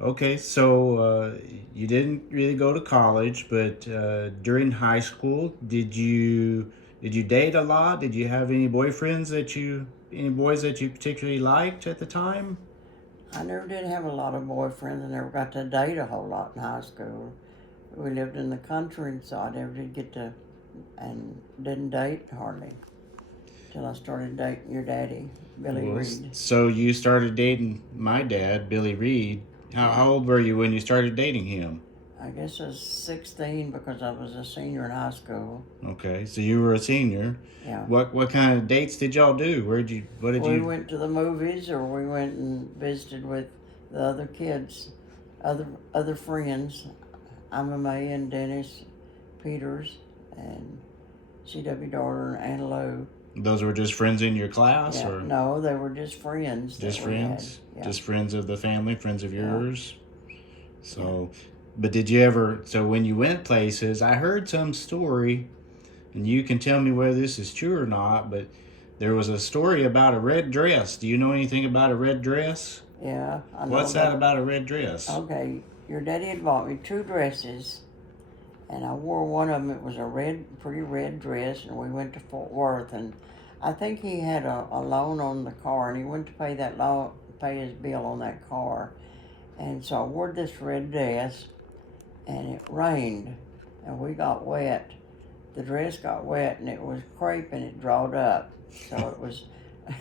Okay, so you didn't really go to college, but during high school, did you date a lot? Did you have any boys that you particularly liked at the time? I never did have a lot of boyfriends. I never got to date a whole lot in high school. We lived in the country, so I never did get to, and didn't date hardly till I started dating your daddy, Billy Well, Reed. so you started dating my dad, Billy Reed. Yeah, How old were you when you started dating him? I guess I was 16 because I was a senior in high school. Okay, so you were a senior. Yeah, What kind of dates did y'all do? What did we you? went to the movies or we went and visited with the other kids, other other friends. Emma May and Dennis Peters and C.W. Daughter and Anna Lou. Those were just friends in your class, Yeah, or no, they were just friends that just we had. friends? Yeah, Just friends of the family, friends of yeah, yours? yeah. So, but did you ever, so when you went places, I heard some story, and you can tell me whether this is true or not, but there was a story about a red dress. Do you know anything about a red dress? Yeah, I know What's that that. about a red dress? Okay, your daddy had bought me two dresses, and I wore one of them. It was a pretty red dress, and we went to Fort Worth, and I think he had a loan on the car, and he went to pay that loan, pay his bill on that car, and so I wore this red dress, and it rained, and we got wet. The dress got wet, and it was crepe, and it dried up, so it was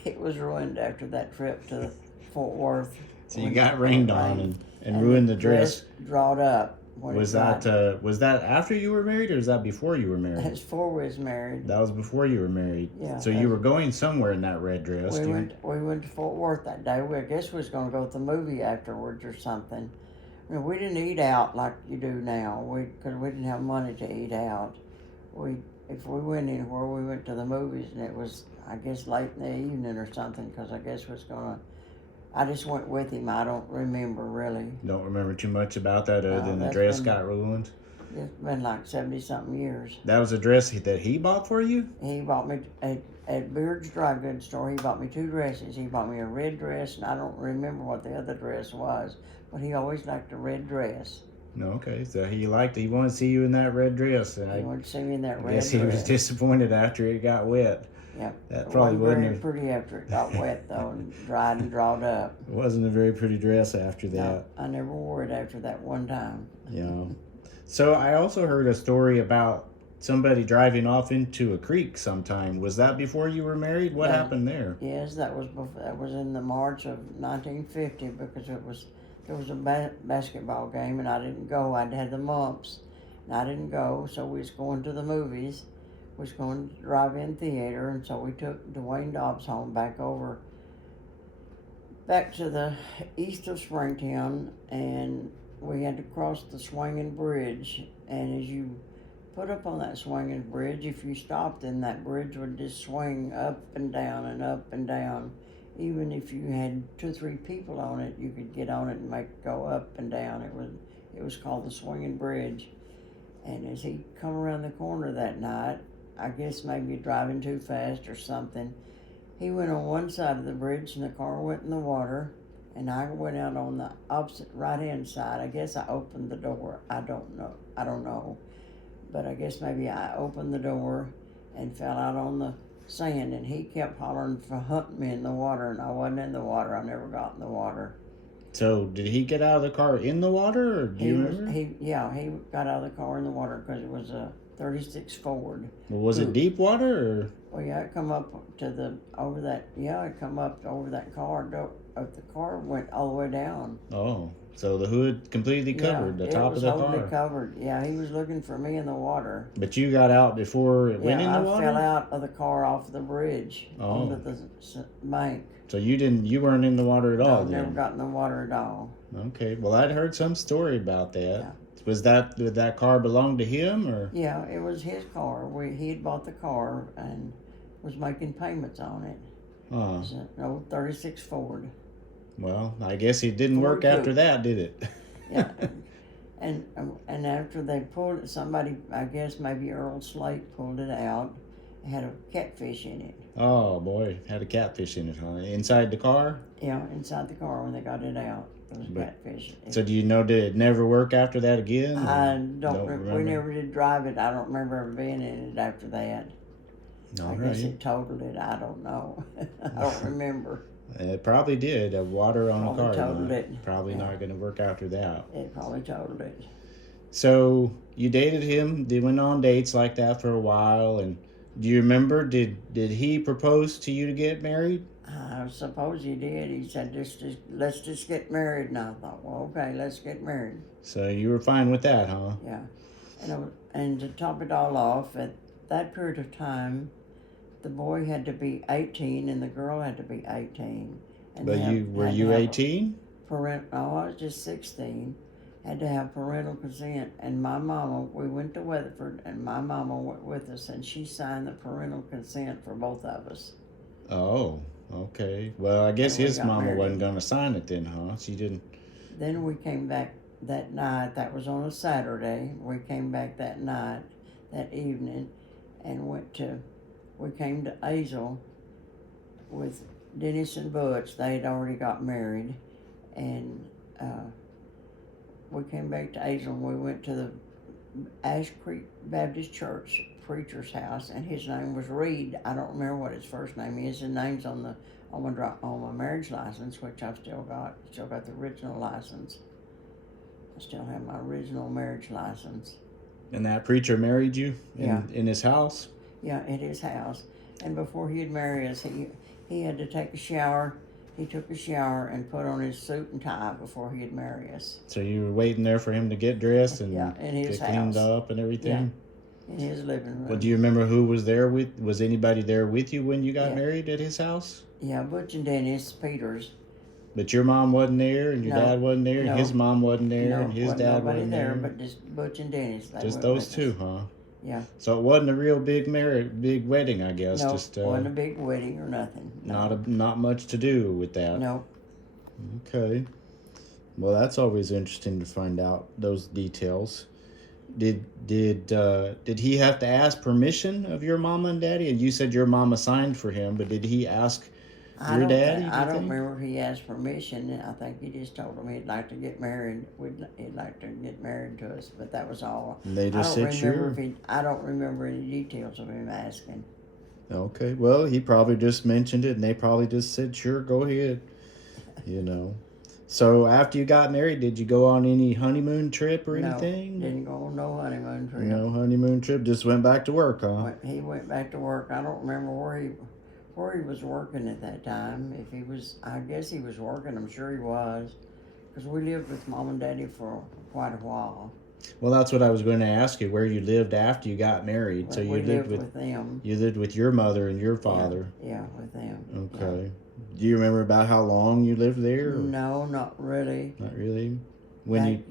it was ruined after that trip to Fort Worth So you when got it rained on rained, and and the ruined the dress dress. dried up when it dried. Was that after you were married, or is that before you were married? That's before we was married. That was before you were married. Yeah, So you were going somewhere in that red dress. we went to Fort Worth that day. I guess we was gonna go to the movie afterwards or something. We didn't eat out like you do now. Because we didn't have money to eat out. We if we went anywhere, we went to the movies, and it was I guess late in the evening or something. Because I guess was gonna. I just went with him. I don't remember really. Don't remember too much about that other No, than the that's dress been got ruined. it's been like 70 something years. That was a dress that he bought for you? He bought me at Beard's Dry Goods store. He bought me two dresses. He bought me a red dress, and I don't remember what the other dress was, but he always liked a red dress. No, okay. So he wanted to see you in that red dress. And He wanted to see me in that I guess red he was dress. disappointed after it got wet. Yep. That It probably wasn't wasn't very a pretty after it got wet though and dried and dried up. wasn't a very pretty dress after No, that. I never wore it after that one time. You know. So I also heard a story about somebody driving off into a creek sometime. Was that before you were married? What That happened there? yes, that was in the March of 1950 because there was a basketball game and I didn't go. I'd had the mumps and I didn't go, so we was going to the movies. We was going to drive-in theater, and so we took Dwayne Dobbs home back to the east of Springtown, and we had to cross the swinging bridge. And as you put up on that swinging bridge, if you stopped, then that bridge would just swing up and down and up and down. Even if you had 2 or 3 people on it, you could get on it and make it go up and down. It was called the swinging bridge. And as he come around the corner that night, I guess maybe driving too fast or something, he went on one side of the bridge and the car went in the water, and I went out on the opposite right hand side. I guess I opened the door. I don't know. I don't know. But I guess maybe I opened the door and fell out on the sand, and he kept hollering for hunting me in the water, and I wasn't in the water. I never got in the water. So did he get out of the car in the water, or do you remember? He got out of the car in the water because it was a 36 Ford Well, was it coupe. deep water, or Well, yeah, it come up to the over that. Yeah, it come up over that car. The car went all the way down. oh, so the hood completely Yeah, covered the it top was of the totally car? covered. Yeah, he was looking for me in the water. But you got out before it went in Yeah, the I fell water? out of the car off the bridge onto Oh, the bank. so you weren't in the water at all No, never then? got in the water at all. Okay, well I'd heard some story about that. Yeah, Did that car belong to him, or? yeah, it was his car. He had bought the car and was making payments on it. It Oh, was an old 36 Ford. well, I guess it didn't work Ford after coupe. that, did it? Yeah, and after they pulled it, somebody, I guess maybe Earl Slate pulled it out, It had a catfish in it. Oh boy, had a catfish in it, huh? Inside the car? Yeah, inside the car when they got it out, there was a But catfish. so do you know, did it never work after that again? I Or don't. don't We remember? never did drive it. I don't remember ever being in it after that. All I guess right. it totaled it. I don't know. I don't remember. It probably did. Water on the Probably car, totaled not it. probably Yeah, not going to work after that. it probably totaled it. So you dated him. They went on dates like that for a while, and do you remember? Did he propose to you to get married? I suppose he did. He said, just let's just get married. And I thought, well, okay, let's get married. So you were fine with that, huh? Yeah. And to top it all off, at that period of time, the boy had to be 18 and the girl had to be 18. And But you were had to you have 18? oh, I was just 16. Had to have parental consent. And my mama, we went to Weatherford, and my mama went with us, and she signed the parental consent for both of us. Oh, okay. Well, I guess And we his got mama married. wasn't going to sign it then, huh? She didn't. Then we came back that night. That was on a Saturday. We came back that night, that evening, and we came to Azle with Dennis and Butch. They had already got married, and we came back to Azle, and we went to the Ash Creek Baptist Church preacher's house, and his name was Reed. I don't remember what his first name is. His name's on my marriage license, which I've still got. Still got the original license. I still have my original marriage license. And that preacher married you in his house? Yeah, at his house. And before he'd marry us, he had to take a shower. He took a shower and put on his suit and tie before he'd marry us. So you were waiting there for him to get dressed and in his get cleaned house. up and everything? Yeah, in his living room. Well, do you remember who was there with? Was anybody there with you when you got married at his house? Yeah, Butch and Dennis Peters. But your mom wasn't there, and your dad wasn't there, and his mom wasn't there, and his dad wasn't there. But just Butch and Dennis. Just those two, huh? Yeah. So it wasn't a real big big wedding, I guess. No, just wasn't a big wedding or nothing. No. Not much to do with that. No. Okay. Well, that's always interesting to find out those details. Did he have to ask permission of your mama and daddy? And you said your mama signed for him, but did he ask your daddy? I don't remember if he asked permission. I think he just told him he'd like to get married. He'd like to get married to us, but that was all. And they just said sure. I don't remember any details of him asking. Okay. Well, he probably just mentioned it, and they probably just said sure, go ahead. So after you got married, did you go on any honeymoon trip or anything? No, didn't go on no honeymoon trip. No honeymoon trip, just went back to work, huh? He went back to work. I don't remember where he was working at that time. If he was, I guess he was working. I'm sure he was, because we lived with Mom and Daddy for quite a while. Well, that's what I was going to ask you, where you lived after you got married. Well, so you lived with them. You lived with your mother and your father. Yeah, with them. Okay. Yeah. Do you remember about how long you lived there? No, not really. Not really. When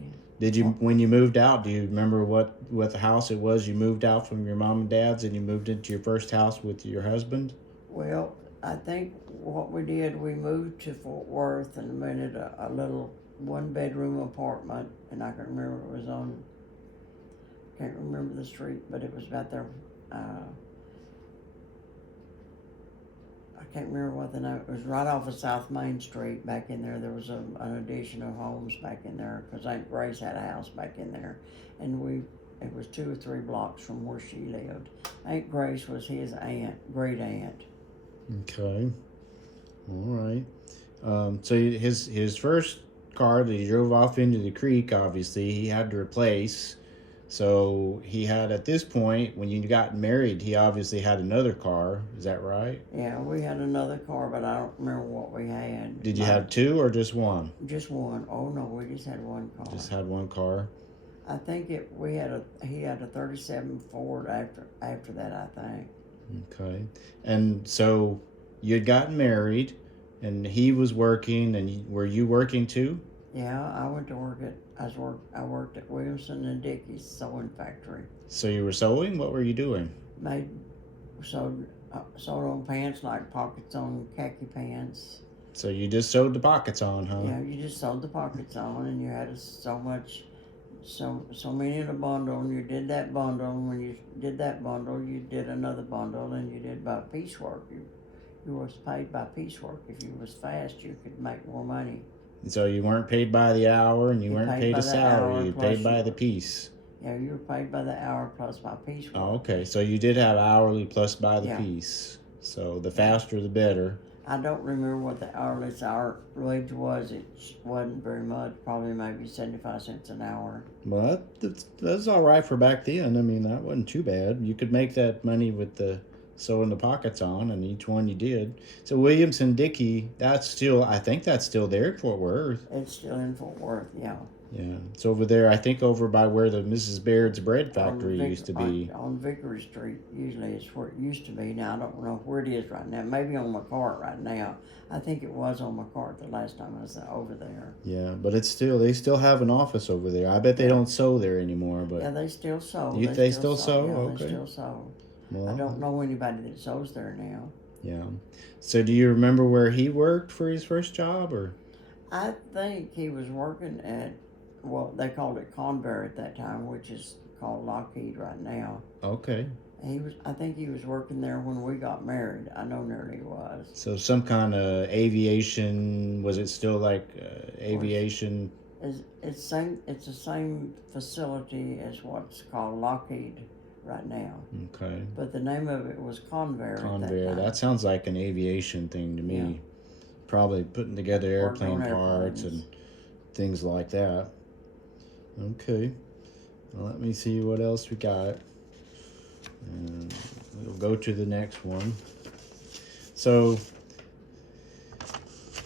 you moved out, do you remember what the house it was you moved out from your mom and dad's, and you moved into your first house with your husband? Well, I think what we did, we moved to Fort Worth and rented a little one-bedroom apartment, and I can remember it was on, can't remember the street, but it was about there. I can't remember what the name. It was right off of South Main Street back in there. There was an addition of homes back in there because Aunt Grace had a house back in there, and it was 2 or 3 blocks from where she lived. Aunt Grace was his great aunt. Okay, all right. So his first car that he drove off into the creek, obviously he had to replace. So he had, at this point, when you got married, he obviously had another car. Is that right? Yeah, we had another car, but I don't remember what we had. Did you have 2 or just 1? Just 1. Oh no, we just had 1 car. Just had 1 car. I think he had a 37 Ford after that, I think. Okay. And so you had gotten married, and he was working, and were you working too? Yeah, I went to work I worked at Williamson and Dickey's sewing factory. So you were sewing? What were you doing? Sewed on pants, like pockets on khaki pants. So you just sewed the pockets on, huh? Yeah, you just sewed the pockets on, and you had so much so many in a bundle, and you did that bundle. And when you did that bundle, you did another bundle, and you did by piecework. You was paid by piecework. If you was fast, you could make more money. So you weren't paid by the hour, and you You weren't paid paid by a the salary. hour You plus paid you by the were, piece. yeah, you were paid by the hour plus by Oh, piecework. okay. So you did have hourly plus by the Yeah, piece. So the yeah. faster the better. I don't remember what the hour wage was. It wasn't very much. Probably maybe 75 cents an hour. Well, that's all right for back then. I mean, that wasn't too bad. You could make that money with the sewing the pockets on, and each one you did. So Williamson Dickey, that's still, I think that's still there in Fort Worth. It's still in Fort Worth. Yeah. Yeah, it's over there. I think over by where the Mrs. Baird's bread on factory used to be. on Vickery Street. Usually, it's where it used to be. Now I don't know where it is right now. Maybe on McCart right now. I think it was on McCart the last time I was over there. Yeah, but it's still they still have an office over there. I bet they Yeah, don't sew there anymore. But yeah, they still sew. you They they still still sew. sew? Yeah, they Okay. still sew. I Well, don't know anybody that sews there now. yeah. So do you remember where he worked for his first job, or? I think he was working at, well, they called it Convair at that time, which is called Lockheed right now. Okay. I think he was working there when we got married. I know nearly he was. So some kind of aviation, was it still like Or aviation? it's the same facility as what's called Lockheed right now. Okay. But the name of it was Convair at that Convair. time. That sounds like an aviation thing to me. Yeah. Probably putting together Worked airplane on parts airplanes. and things like that. Okay. Well, let me see what else we got. And we'll go to the next one. So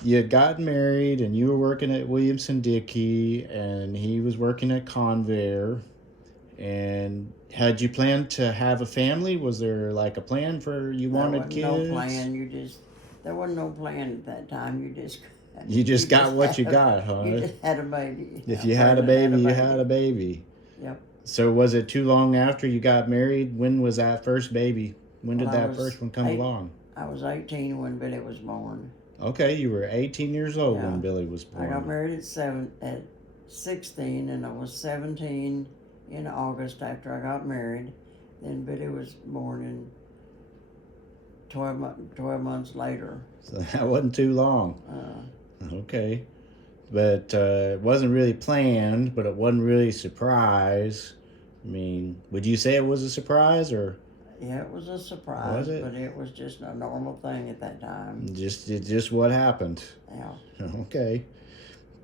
you had gotten married and you were working at Williamson Dickey and he was working at Convair. And had you planned to have a family? Was there like a plan for you There wanted wasn't no kids? plan. There wasn't no plan at that time. You You just got just what you had got, you huh? just had a baby. If A you had a pregnant baby, you had a baby. Yep. So was it too long after you got married? When was that first baby? When Well, did that first one come along? I was 18 when Billy was born. Okay, you were 18 years old Yeah. when Billy was I got born. married at 16, and I was 17 in August after I got married. Then Billy was born in 12 months later. So that wasn't too long. Okay. But it wasn't really planned, but it wasn't really a surprise. I mean, would you say it was a surprise or Yeah, it was a surprise, was it? but it was just a normal thing at that time. Just what happened? Yeah. Okay.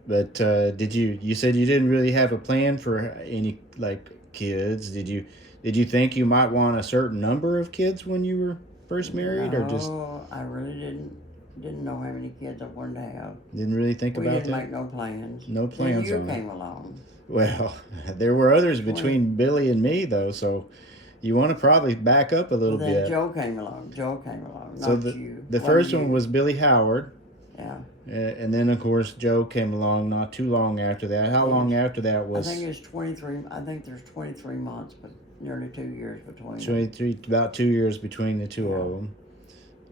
But you said you didn't really have a plan for any like kids. Did you think you might want a certain number of kids when you were first married, or just No, I really didn't know how many kids I wanted to have. didn't really think We about didn't that? make no plans. No plans Then on you it. came along. Well, there were others Well, between Billy and me though, so you want to probably back up a little then bit. Joe came along. Joe came along, So not the you. the Wasn't first one you. was Billy Howard, Yeah. and then of course Joe came along not too long after that. How long after that I was? think it was 23. I think there's 23 months, but nearly 2 years between them. 23, about 2 years between the two of them.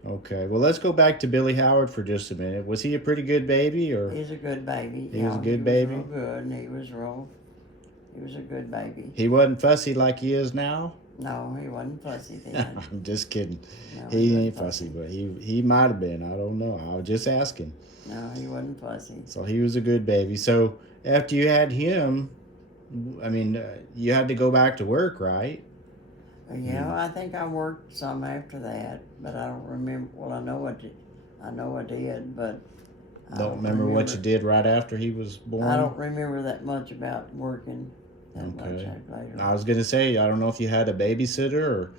Okay, well let's go back to Billy Howard for just a minute. Was he a pretty good baby, or He's a good baby. he was a good He baby? was real good, and he was a good baby. He wasn't fussy like he is now? No, he wasn't fussy then. I'm just kidding. No, He wasn't ain't fussy, but he might have been. I don't know. I was just asking. No, he wasn't fussy. So he was a good baby. So after you had him, I mean, you had to go back to work, right? Yeah, I think I worked some after that, but I don't remember. Well, I know I did. But I Don't remember what you did right after he was born? I don't remember that much about working that much Okay. later. I was gonna say, I don't know if you had a babysitter, or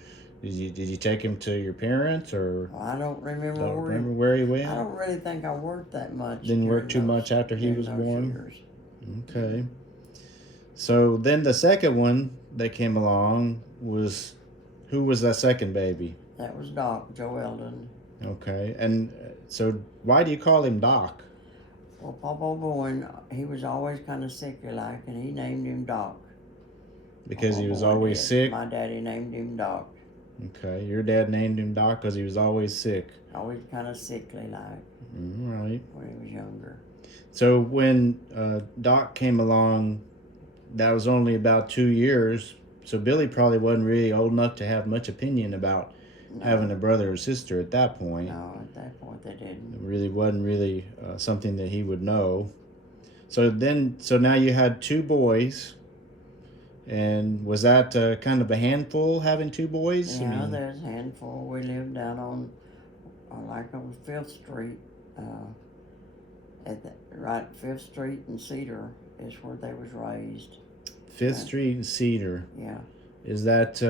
did you take him to your parents, or Well, I don't remember don't where. remember where he I went? don't really think I worked that much. Didn't work too during much after he during was those born? years. Okay. So then the second one that came along was, who was that second baby? That was Doc, Joe Eldon. Okay. And so why do you call him Doc? Well, Papa Bowen, he was always kind of sickly like, and he named him Doc. Because Papa he was Bowen always did. sick? My daddy named him Doc. Okay. Your dad named him Doc because he was always sick. Always kind of sickly like All right. when he was younger. So when Doc came along, that was only about 2 years. So Billy probably wasn't really old enough to have much opinion about having No, a brother or sister at that point. no, at that point they didn't. It really wasn't really something that he would know. So now you had two boys, and was that kind of a handful having two boys? I Yeah, mean, there's a handful. We lived down like on Fifth Street, right Fifth Street and Cedar is where they was raised. Fifth Uh, Street and Cedar. yeah, Is that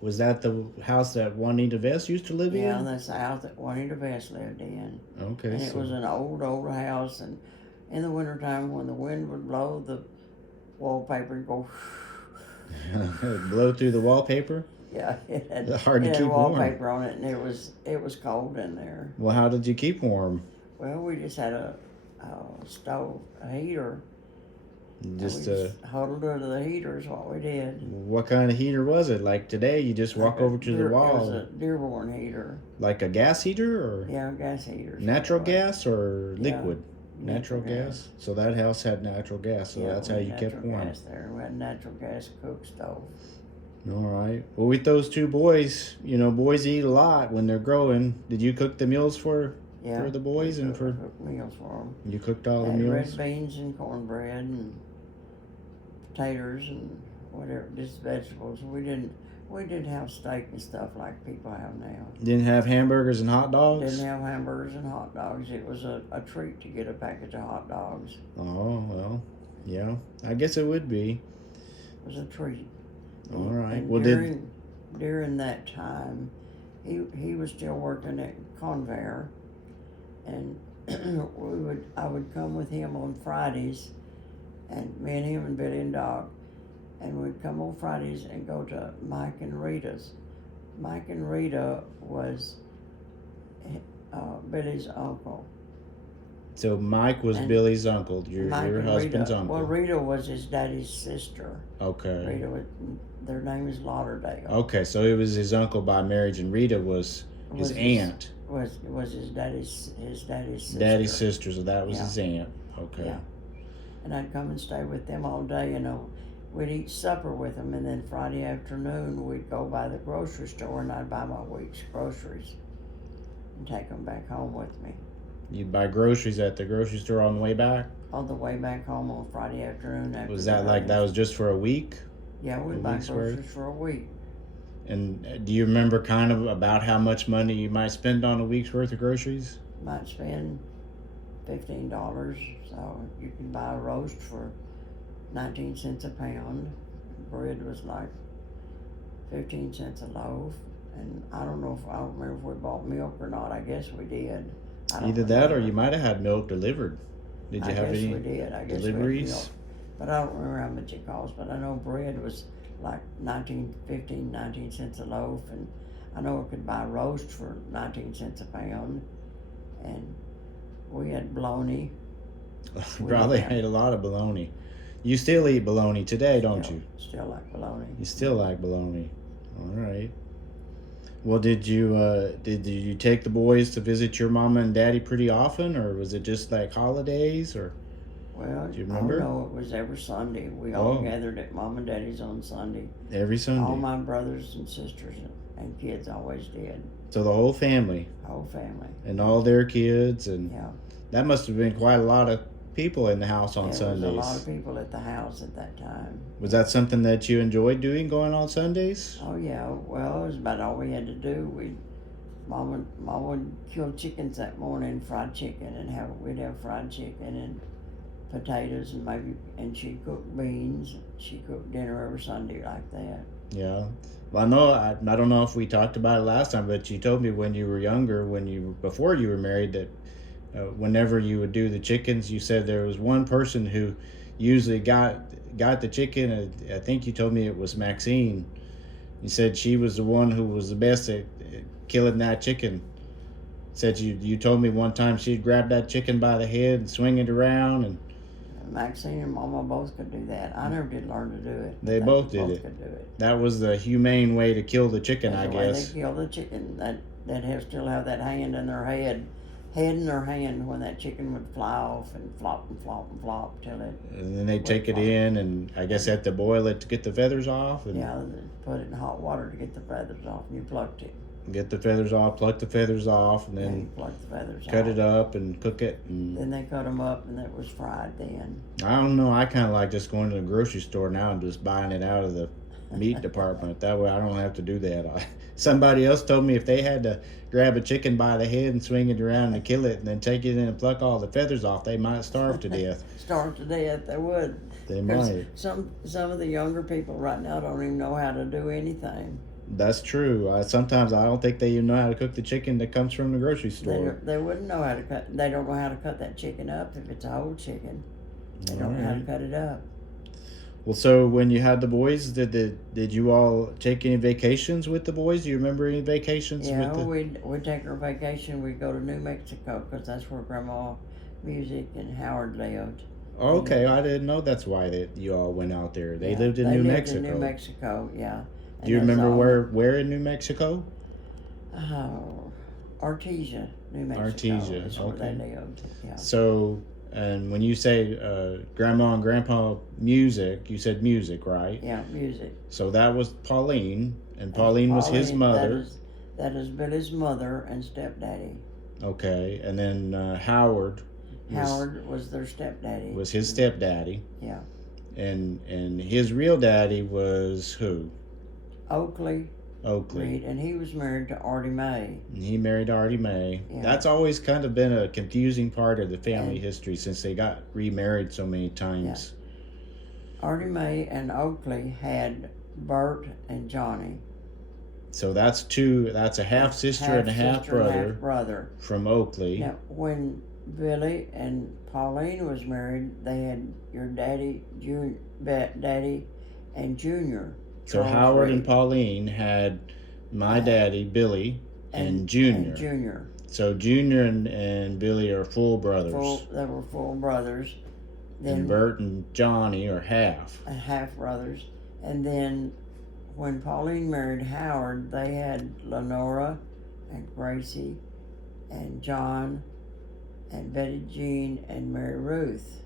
was that the house that Juanita Vest used to live yeah, in? that's the house that Juanita Vest lived in, Okay, and it so was an old house. And in the wintertime, when the wind would blow, the wallpaper would go. blow through the wallpaper. Yeah, Hard to it had keep warm. wallpaper on it, and it was cold in there. Well, how did you keep warm? Well, we just had a stove, a heater, and we Just just huddled under the heater is what we did. what kind of heater was it? Like today, you just walk over to the It was wall, a Dearborn heater. like a gas heater or Yeah, gas heaters. natural gas or Yeah, liquid? Natural gas. So that house had natural gas, so Yeah, that's we how had you kept natural warm. gas there. We had a natural gas cook stove. All right. Well, with those two boys, boys eat a lot when they're growing. Did you cook the meals for Yeah, the boys we and for cooked meals for them. you cooked all the And meals? red beans and cornbread and potatoes and whatever, just vegetables. We didn't have steak and stuff like people have now. Didn't have hamburgers and hot dogs? Didn't have hamburgers and hot dogs. It was a treat to get a package of hot dogs. Oh, well, yeah. I guess it would be. It was a treat. All right. And Well, during that time, he was still working at Convair, and I would come with him on Fridays, and me and him and Billy and Doc, and we'd come on Fridays and go to Mike and Rita's. Mike and Rita was Billy's uncle. so Mike was And Billy's uncle, your Mike and husband's Rita. uncle. Well, Rita was his daddy's sister. Okay. Rita was, their name is Lauderdale. Okay, so it was his uncle by marriage, and Rita was his aunt. Was his daddy's sister. Daddy's sister, so that was Yeah. his aunt. Okay. Yeah. And I'd come and stay with them all day, We'd eat supper with them, and then Friday afternoon we'd go by the grocery store and I'd buy my week's groceries and take them back home with me. You'd buy groceries at the grocery store on the way back? On the way back home on Friday afternoon after Was the that like that earnings. was just for a week? Yeah, a we'd buy week's worth? groceries for a week. And do you remember kind of about how much money you might spend on a week's worth of groceries? Might spend $15, so you can buy a roast for 19 cents a pound. Bread was like 15 cents a loaf, and I don't remember if we bought milk or not. I guess we did. I don't Either that or remember. you might have had milk delivered. Did you I have guess any we did. I guess we had deliveries? milk. But I don't remember how much it cost. But I know bread was like 19 cents a loaf, and I know I could buy roast for 19 cents a pound, and we had bologna. Probably Yeah. ate a lot of bologna. You still eat bologna today, don't you? Still like bologna. You still like bologna. All right. Well, did you take the boys to visit your mama and daddy pretty often, or was it just like holidays, or? Well, Do you remember? I know it was every Sunday. We all Oh. gathered at Mom and Daddy's on Sunday. Every Sunday? All my brothers and sisters and kids always did. So the whole family Whole family. and all their kids, and Yeah. that must have been quite a lot of people in the house on There Sundays. was a lot of people at the house at that time. Was that something that you enjoyed doing, going on Sundays? Oh yeah. Well, it was about all we had to do. Mom would kill chickens that morning, fried chicken, and we'd have fried chicken and potatoes and she'd cook beans. She cooked dinner every Sunday like that. Yeah. Well, I don't know if we talked about it last time, but you told me when you were younger, before you were married, that whenever you would do the chickens, you said there was one person who usually got the chicken. I think you told me it was Maxine. You said she was the one who was the best at killing that chicken. Said you told me one time she'd grab that chicken by the head and swing it around, and Maxine and Mama both could do that. I never did learn to do it. They both did it. Could do it. that was the humane way to kill the chicken, That's I the way guess. they kill the chicken. Still have that hand in their head head in their hand when that chicken would fly off and flop and flop and flop till it And then they would take it flop. in, and I guess have to boil it to get the feathers off, and Yeah, they put it in hot water to get the feathers off, and you plucked it. get the feathers off, pluck the feathers off, and Yeah, you then plucked the feathers cut off. it up and cook it. And Then they cut them up, and it was fried then. I don't know. I kind of like just going to the grocery store now and just buying it out of the meat department. That way, I don't have to do that. Somebody else told me if they had to grab a chicken by the head and swing it around and kill it, and then take it in and pluck all the feathers off, they might starve to death. Starve to death, they would. They might. Some of the younger people right now don't even know how to do anything. That's true. Sometimes I don't think they even know how to cook the chicken that comes from the grocery store. They wouldn't know how to cut. They don't know how to cut that chicken up if it's a whole chicken. They don't know how to cut it up. Well, so when you had the boys, did you all take any vacations with the boys? Do you remember any vacations? Yeah, we'd take our vacation. We'd go to New Mexico because that's where Grandma Music and Howard lived. Oh, okay, I didn't know that's why you all went out there. They lived in New Mexico. In New Mexico, yeah. Do you remember where in New Mexico? Artesia, New Mexico. Artesia, is where they lived. Yeah. So, and when you say Grandma and Grandpa music, you said music, right? Yeah, music. So that was Pauline, and Pauline was his mother. That is Billy's mother and stepdaddy. Okay, and then Howard. Howard was their stepdaddy. Was his stepdaddy. Yeah. And his real daddy was who? Oakley. Reed, and he was married to Artie Mae. And he married Artie Mae. Yeah. That's always kind of been a confusing part of the family history since they got remarried so many times. Yeah. Artie Mae and Oakley had Bert and Johnny. So that's a half sister and a half brother from Oakley. Now, when Billy and Pauline was married, they had your daddy and Junior. So Howard and Pauline had my daddy, Billy, and Junior. So Junior and Billy are full brothers. They were full brothers. Then and Bert and Johnny are half. Half brothers. And then when Pauline married Howard, they had Lenora and Gracie and John and Betty Jean and Mary Ruth.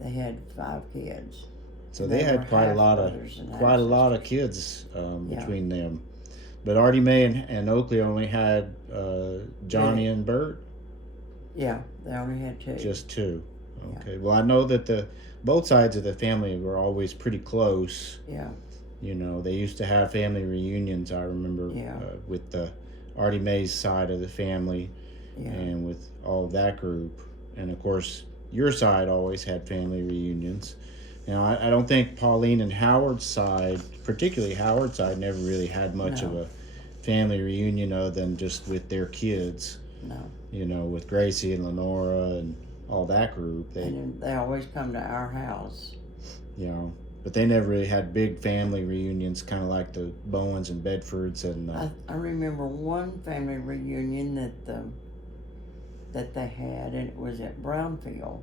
They had 5 kids. So they had quite a lot of kids between them. But Artie Mae and Oakley only had Johnny and Bert. Yeah, they only had 2. Just 2. Okay. Yeah. Well, I know that both sides of the family were always pretty close. Yeah. You know, they used to have family reunions. I remember with the Artie Mae's side of the family, and with all of that group, and of course your side always had family reunions. Now, I don't think Pauline and Howard's side, particularly Howard's side, never really had much of a family reunion other than just with their kids. No. You know, with Gracie and Lenora and all that group. And they always come to our house. You know, but they never really had big family reunions, kind of like the Bowens and Bedfords. And I remember one family reunion that they had, and it was at Brownfield.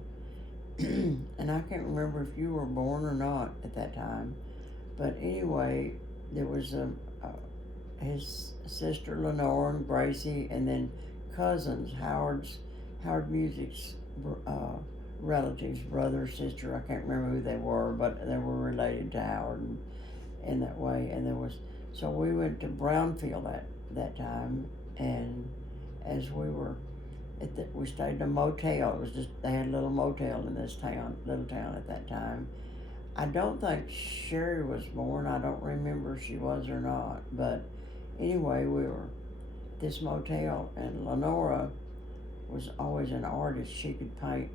And I can't remember if you were born or not at that time, but anyway, there was his sister Lenore and Gracie, and then cousins, Howard Music's relatives, brother, sister. I can't remember who they were, but they were related to Howard in that way. And so we went to Brownfield that time, and as we were we stayed in a motel. It was just, they had a little motel in this little town at that time. I don't think Sherry was born. I don't remember if she was or not. But anyway, we were at this motel, and Lenora was always an artist. She could paint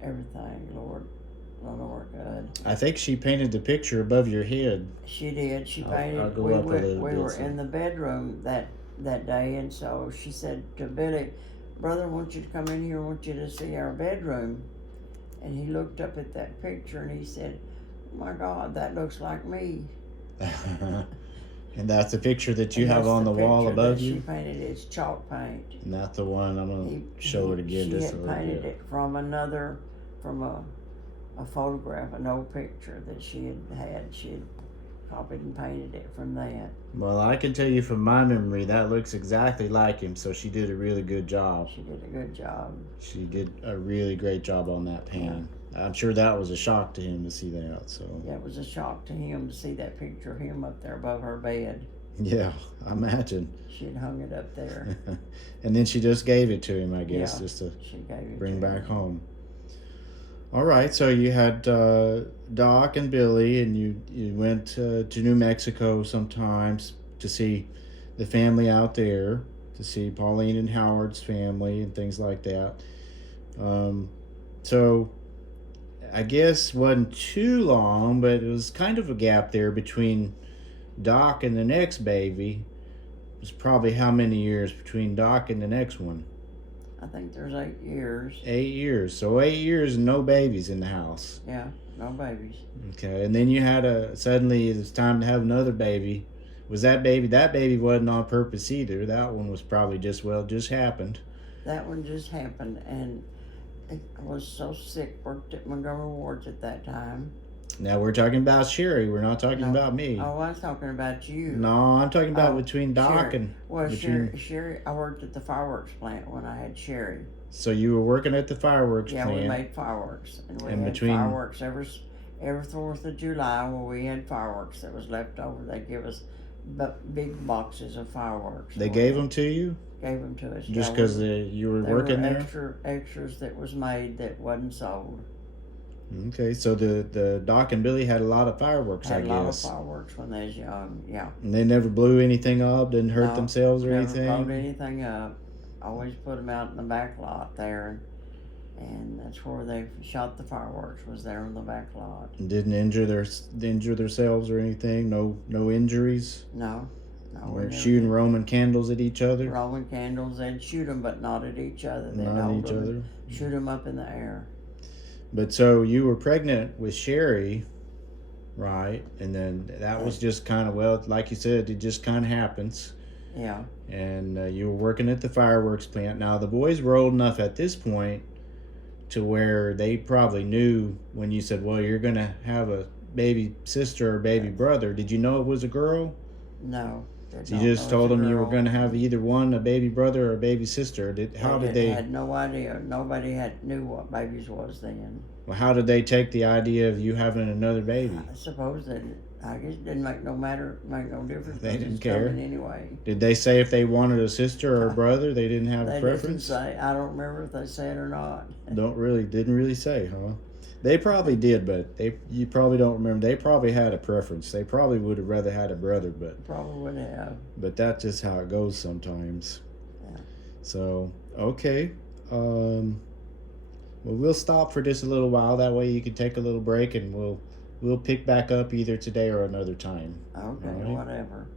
everything, Lord. Lenora could. I think she painted the picture above your head. She did. She painted. I'll go up a little we bit, were in the bedroom that day, and so she said to Billy, "Brother, I want you to come in here. I want you to see our bedroom." And he looked up at that picture and he said, "Oh my God, that looks like me." And that's the picture that you have on the wall above you? She painted it as chalk paint. And that's the one. I'm going to show it again just a little bit. She had painted it from a photograph, an old picture that she had. She had copied and painted it from that. Well, I can tell you from my memory that looks exactly like him, so she did a really good job. She did a good job. She did a really great job on that painting. Yeah. I'm sure that was a shock to him to see that. So yeah, it was a shock to him to see that picture of him up there above her bed. Yeah, I imagine. She had hung it up there. And then she just gave it to him, I guess, yeah, just to she gave it bring to back him. home. All right, so you had Doc and Billy, and you went to New Mexico sometimes to see the family out there, to see Pauline and Howard's family and things like that. So I guess wasn't too long, but it was kind of a gap there between Doc and the next baby. It was probably how many years between Doc and the next one? I think there's 8 years. 8 years. So 8 years and no babies in the house. Yeah, no babies. Okay, and then you had suddenly it was time to have another baby. Was that baby wasn't on purpose either. That one was probably just happened. That one just happened, and I was so sick, worked at Montgomery Wards at that time. Now we're talking about Sherry. We're not talking about me. Oh, I was talking about you. No, I'm talking about between Doc and... Well, Sherry, I worked at the fireworks plant when I had Sherry. So you were working at the fireworks plant. Yeah, we made fireworks. And we had fireworks every 4th of July when we had fireworks that was left over. They give us big boxes of fireworks. They gave them to you? Gave them to us. Just because you were working there? Extras that was made that wasn't sold. Okay, so the Doc and Billy had a lot of fireworks, I guess. Had a lot of fireworks when they was young, yeah. And they never blew anything up, didn't hurt themselves or anything? Never blew anything up. Always put them out in the back lot there, and that's where they shot the fireworks, was there in the back lot. And didn't injure themselves or anything? No injuries? No. We're shooting Roman candles at each other? Roman candles, they'd shoot them, but not at each other. They'd not at each other? Shoot them up in the air. But so you were pregnant with Sherry, right? And then that was just kind of, well, like you said, it just kind of happens. Yeah. And you were working at the fireworks plant. Now, the boys were old enough at this point to where they probably knew when you said, well, you're going to have a baby sister or baby brother. Did you know it was a girl? No. So you just told them you were going to have either one, a baby brother or a baby sister. How did they? I had no idea. Nobody knew what babies was then. Well, how did they take the idea of you having another baby? I suppose that I guess it didn't make no difference. They didn't care anyway. Did they say if they wanted a sister or a brother? They didn't have a preference. They didn't say. I don't remember if they said or not. Didn't really say, huh? They probably did, but you probably don't remember. They probably had a preference. They probably would have rather had a brother, but probably would have. But that's just how it goes sometimes. Yeah. So okay, well, we'll stop for just a little while. That way you can take a little break, and we'll pick back up either today or another time. Okay, whatever.